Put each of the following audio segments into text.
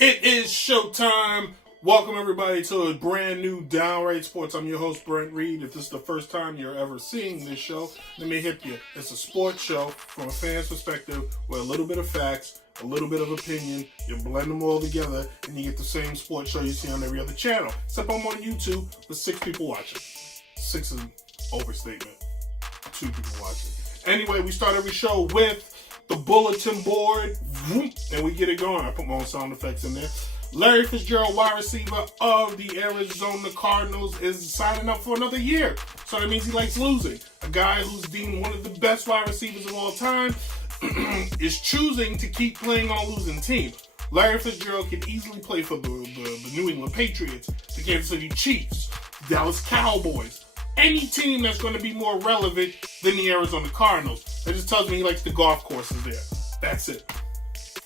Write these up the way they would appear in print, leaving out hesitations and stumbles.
It is showtime. Welcome everybody to a brand new Downright Sports. I'm your host, Brent Reed. If this is the first time you're ever seeing this show, let me hit you. It's a sports show from a fan's perspective with a little bit of facts, a little bit of opinion. You blend them all together and you get the same sports show you see on every other channel. Except I'm on YouTube with 6 people watching. 6 is an overstatement. 2 people watching. Anyway, we start every show with the bulletin board, and we get it going. I put my own sound effects in there. Larry Fitzgerald, wide receiver of the Arizona Cardinals, is signing up for another year. So that means he likes losing. A guy who's deemed one of the best wide receivers of all time is choosing to keep playing on a losing team. Larry Fitzgerald can easily play for the New England Patriots, the Kansas City Chiefs, Dallas Cowboys, any team that's going to be more relevant than the Arizona Cardinals. That just tells me he likes the golf courses there. That's it.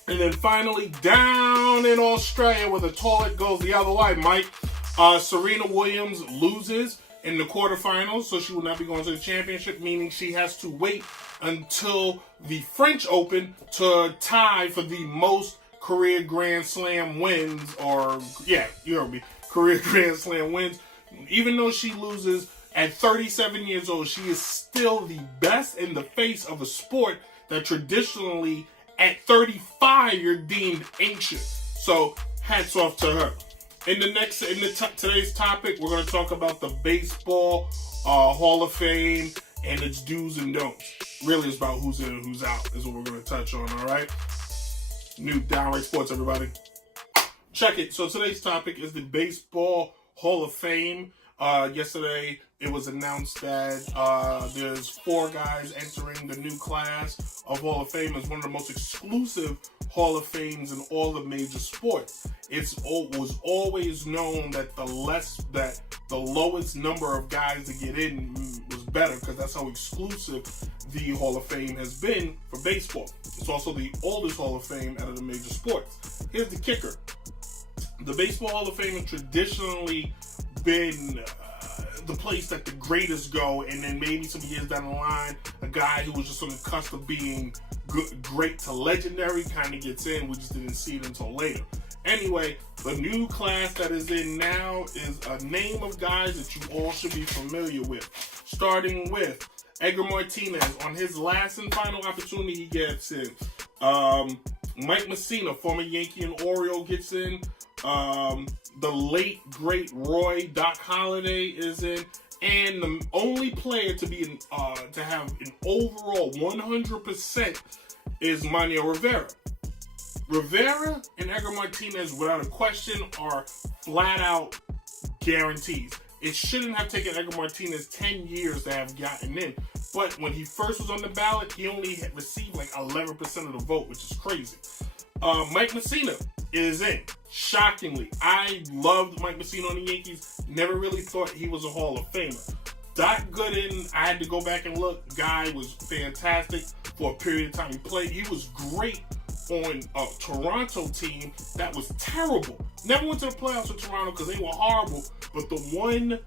And then finally, down in Australia where the toilet goes the other way, Mike, Serena Williams loses in the quarterfinals, so she will not be going to the championship, meaning she has to wait until the French Open to tie for the most career Grand Slam wins, career Grand Slam wins. Even though she loses at 37 years old, she is still the best in the face of a sport that traditionally at 35, you're deemed ancient. So, hats off to her. Today's topic, we're going to talk about the Baseball Hall of Fame and its do's and don'ts. Really, it's about who's in and who's out is what we're going to touch on, all right? New Downright Sports, everybody. Check it. So, today's topic is the Baseball Hall of Fame. Yesterday, it was announced that there's 4 guys entering the new class of Hall of Fame. It's one of the most exclusive Hall of Fames in all the major sports. It was always known that the lowest number of guys to get in was better because that's how exclusive the Hall of Fame has been for baseball. It's also the oldest Hall of Fame out of the major sports. Here's the kicker. The Baseball Hall of Fame has traditionally been the place that the greatest go, and then maybe some years down the line, a guy who was just on the cusp of being great to legendary kind of gets in. We just didn't see it until later. Anyway, the new class that is in now is a name of guys that you all should be familiar with. Starting with Edgar Martinez. On his last and final opportunity, he gets in. Mike Mussina, former Yankee and Oriole, gets in. The late, great Doc Holliday is in. And the only player to have an overall 100% is Manny Rivera. Rivera and Edgar Martinez, without a question, are flat-out guarantees. It shouldn't have taken Edgar Martinez 10 years to have gotten in. But when he first was on the ballot, he only had received like 11% of the vote, which is crazy. Mike Mussina is in. Shockingly. I loved Mike Mussina on the Yankees. Never really thought he was a Hall of Famer. Doc Gooden, I had to go back and look. Guy was fantastic for a period of time he played. He was great on a Toronto team that was terrible. Never went to the playoffs with Toronto because they were horrible. But the one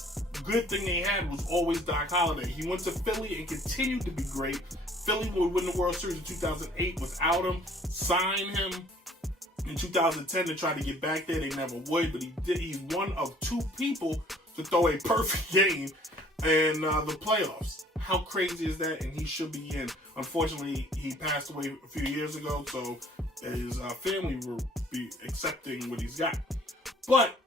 good thing they had was always Doc Holliday. He went to Philly and continued to be great. Philly would win the World Series in 2008 without him. Sign him in 2010 to try to get back there. They never would, but he did. He's one of 2 people to throw a perfect game in the playoffs. How crazy is that? And he should be in. Unfortunately, he passed away a few years ago, so his family will be accepting what he's got. But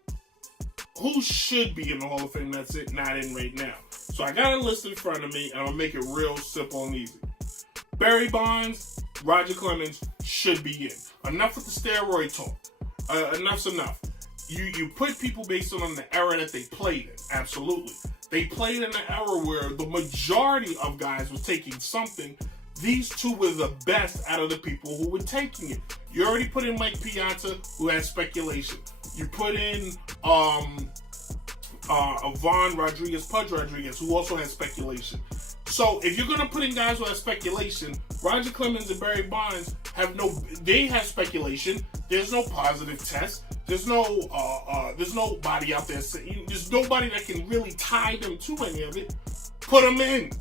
who should be in the Hall of Fame that's not in right now? So I got a list in front of me, and I'll make it real simple and easy. Barry Bonds, Roger Clemens should be in. Enough with the steroid talk. Enough's enough. You put people based on the era that they played in. Absolutely. They played in an era where the majority of guys was taking something. These 2 were the best out of the people who were taking it. You already put in Mike Piazza, who had speculation. You put in Pudge Rodriguez, who also had speculation. So if you're going to put in guys who have speculation, Roger Clemens and Barry Bonds they have speculation. There's no positive test. There's nobody out there saying, there's nobody that can really tie them to any of it. Put them in.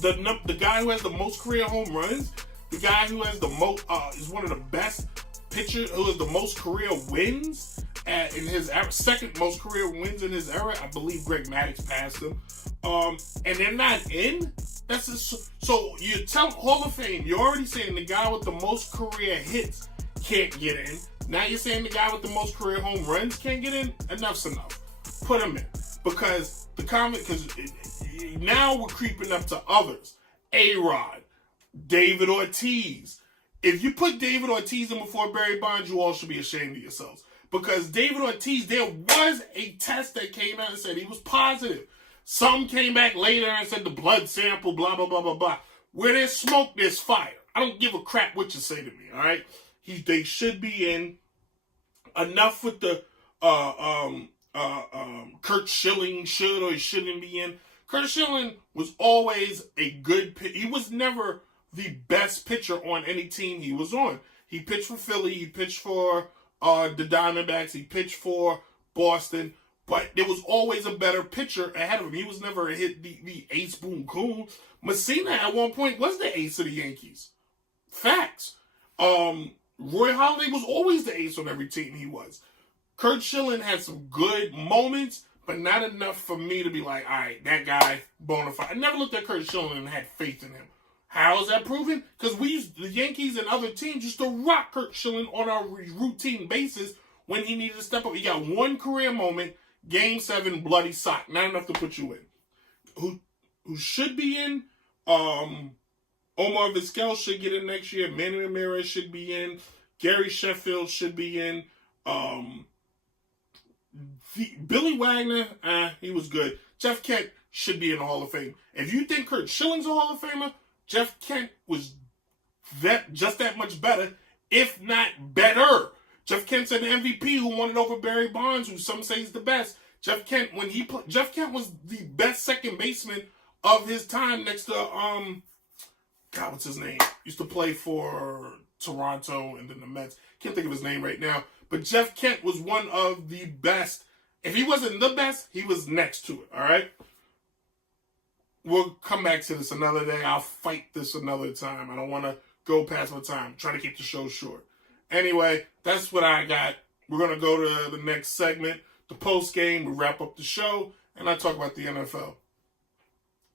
The guy who has the most career home runs, the guy who has the most, is one of the best pitcher who has the most career wins in his era, second most career wins in his era. I believe Greg Maddux passed him. And they're not in. That's just, so you tell Hall of Fame. You're already saying the guy with the most career hits can't get in. Now you're saying the guy with the most career home runs can't get in. Enough's enough. Put him in because now we're creeping up to others. A-Rod, David Ortiz. If you put David Ortiz in before Barry Bonds, you all should be ashamed of yourselves. Because David Ortiz, there was a test that came out and said he was positive. Some came back later and said the blood sample, blah, blah, blah, blah, blah. Where there's smoke, there's fire. I don't give a crap what you say to me, all right? They should be in. Enough with the Curt Schilling should or shouldn't be in. Curt Schilling was always a good pitcher. He was never the best pitcher on any team he was on. He pitched for Philly. He pitched for the Diamondbacks. He pitched for Boston. But there was always a better pitcher ahead of him. He was never the ace boom coon. Messina at one point was the ace of the Yankees. Facts. Roy Halladay was always the ace on every team he was. Curt Schilling had some good moments, but not enough for me to be like, all right, that guy, bona fide. I never looked at Curt Schilling and had faith in him. How is that proven? Because the Yankees and other teams used to rock Curt Schilling on a routine basis when he needed to step up. He got one career moment, Game 7, bloody sock. Not enough to put you in. Who should be in? Omar Vizquel should get in next year. Manny Ramirez should be in. Gary Sheffield should be in. Billy Wagner, he was good. Jeff Kent should be in the Hall of Fame. If you think Curt Schilling's a Hall of Famer, Jeff Kent was just that much better, if not better. Jeff Kent's an MVP who won it over Barry Bonds, who some say is the best. Jeff Kent was the best second baseman of his time next to God, what's his name? Used to play for Toronto and then the Mets. Can't think of his name right now. But Jeff Kent was one of the best. If he wasn't the best, he was next to it, all right? We'll come back to this another day. I'll fight this another time. I don't want to go past my time. I'm trying to keep the show short. Anyway, that's what I got. We're going to go to the next segment, the post game. We wrap up the show, and I talk about the NFL.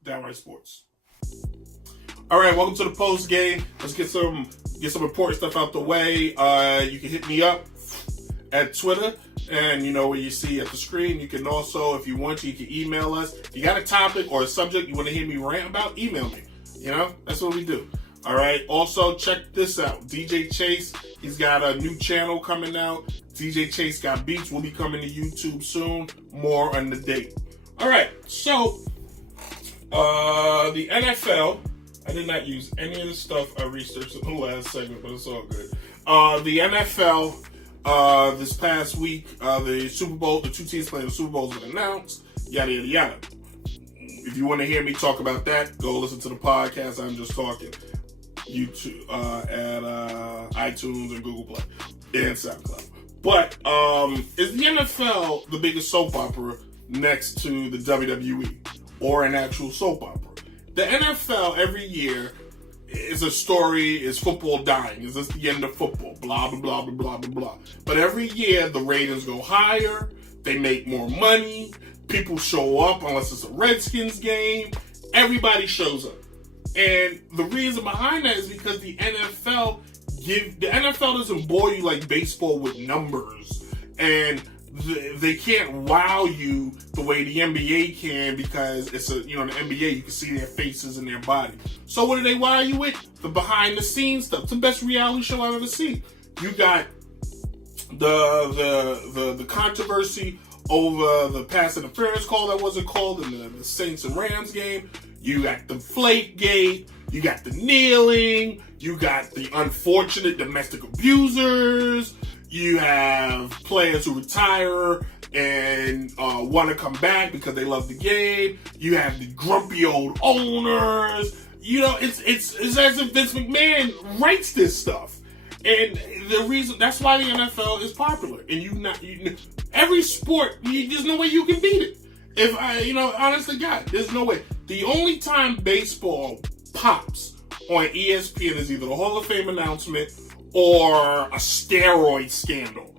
Downright Sports. All right, welcome to the post game. Let's get some important stuff out the way. You can hit me up at Twitter, and you know where you see at the screen. You can also, if you want to, you can email us. If you got a topic or a subject you want to hear me rant about, email me. You know, that's what we do. All right. Also, check this out. DJ Chase, he's got a new channel coming out. DJ Chase Got Beats will be coming to YouTube soon. More on the date. All right. So, the NFL. I did not use any of the stuff I researched in the last segment, but it's all good. The NFL, this past week, the Super Bowl, the two teams playing the Super Bowl has been announced. Yada, yada, yada. If you want to hear me talk about that, go listen to the podcast. I'm just talking. YouTube, at iTunes and Google Play and SoundCloud. But is the NFL the biggest soap opera next to the WWE or an actual soap opera? The NFL every year is a story, is football dying? Is this the end of football? Blah, blah, blah, blah, blah, blah, blah. But every year the ratings go higher, they make more money, people show up unless it's a Redskins game, everybody shows up. And the reason behind that is because the NFL doesn't bore you like baseball with numbers, and they can't wow you the way the NBA can, because it's the NBA, you can see their faces and their body. So what do they wow you with? The behind the scenes stuff. It's the best reality show I've ever seen. You got the controversy over the pass interference call that wasn't called in the Saints and Rams game. You got the Flakegate, you got the kneeling, you got the unfortunate domestic abusers, you have players who retire and want to come back because they love the game. You have the grumpy old owners. You know, it's as if Vince McMahon writes this stuff. And the reason, that's why the NFL is popular. And every sport, there's no way you can beat it. Honest to God, there's no way. The only time baseball pops on ESPN is either the Hall of Fame announcement or a steroid scandal.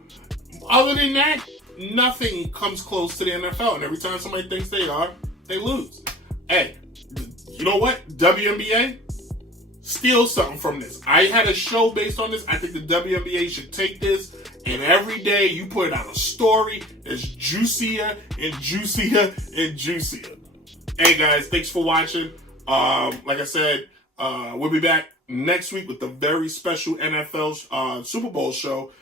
Other than that, nothing comes close to the NFL. And every time somebody thinks they are, they lose. Hey, you know what? WNBA, steal something from this. I had a show based on this. I think the WNBA should take this, and every day you put out a story that's juicier and juicier and juicier. Hey guys, thanks for watching. Like I said, we'll be back next week with the very special NFL Super Bowl show.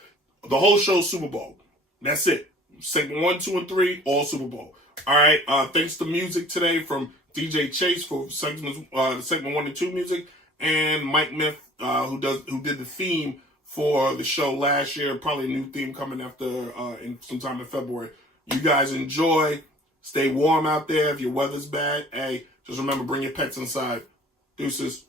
The whole show's Super Bowl. That's it. Segment 1, 2, and 3, all Super Bowl. All right. Thanks to music today from DJ Chase for segment 1 and 2 music, and Mike Myth, who did the theme for the show last year. Probably a new theme coming after sometime in February. You guys enjoy. Stay warm out there. If your weather's bad, hey, just remember, bring your pets inside. Deuces.